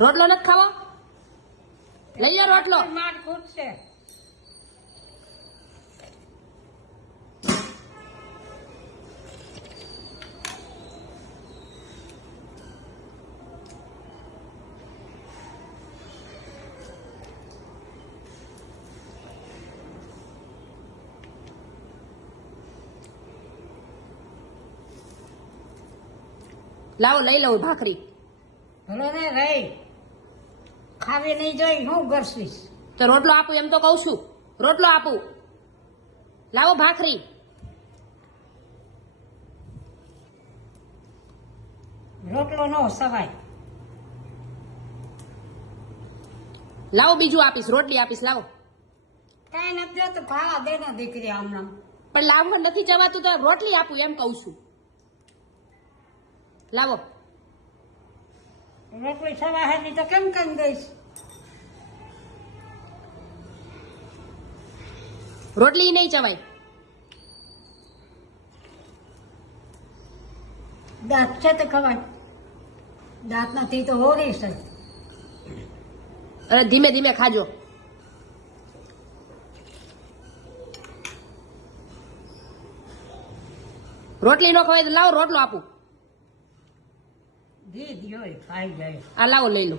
રોટલો નથી ખાવો? લઈ લો રોટલો. માટ ખૂટશે. લાવો લઈ લઉં ભાખરી. ભલે ને રહી ખાવી નહીં જોઈ હું કરશીશ. તો રોટલો આપું એમ તો કઉ છું. રોટલો આપું. લાવો ભાખરી. રોટલો નો સવાય. લાવો બીજું આપીશ, રોટલી આપીશ. લાવો. કઈ નથી જોતું ખાવા દે ને દીકરી હમણાં. પણ લાવવા નથી જવાતું તો રોટલી આપું એમ કઉ છું. લાવો. રોટલી સવાય ની તો કેમ કેમ દઈશ. રોટલી નહીં ચવાય. દાંત છે તો ખવાય. દાંત નથી તો હોરી છે. અરે ધીમે ધીમે ખાજો. રોટલી નો ખવાય તો લાવો રોટલો આપું. દી દિયો ખાઈ જાય. આ લાવો લઈ લો.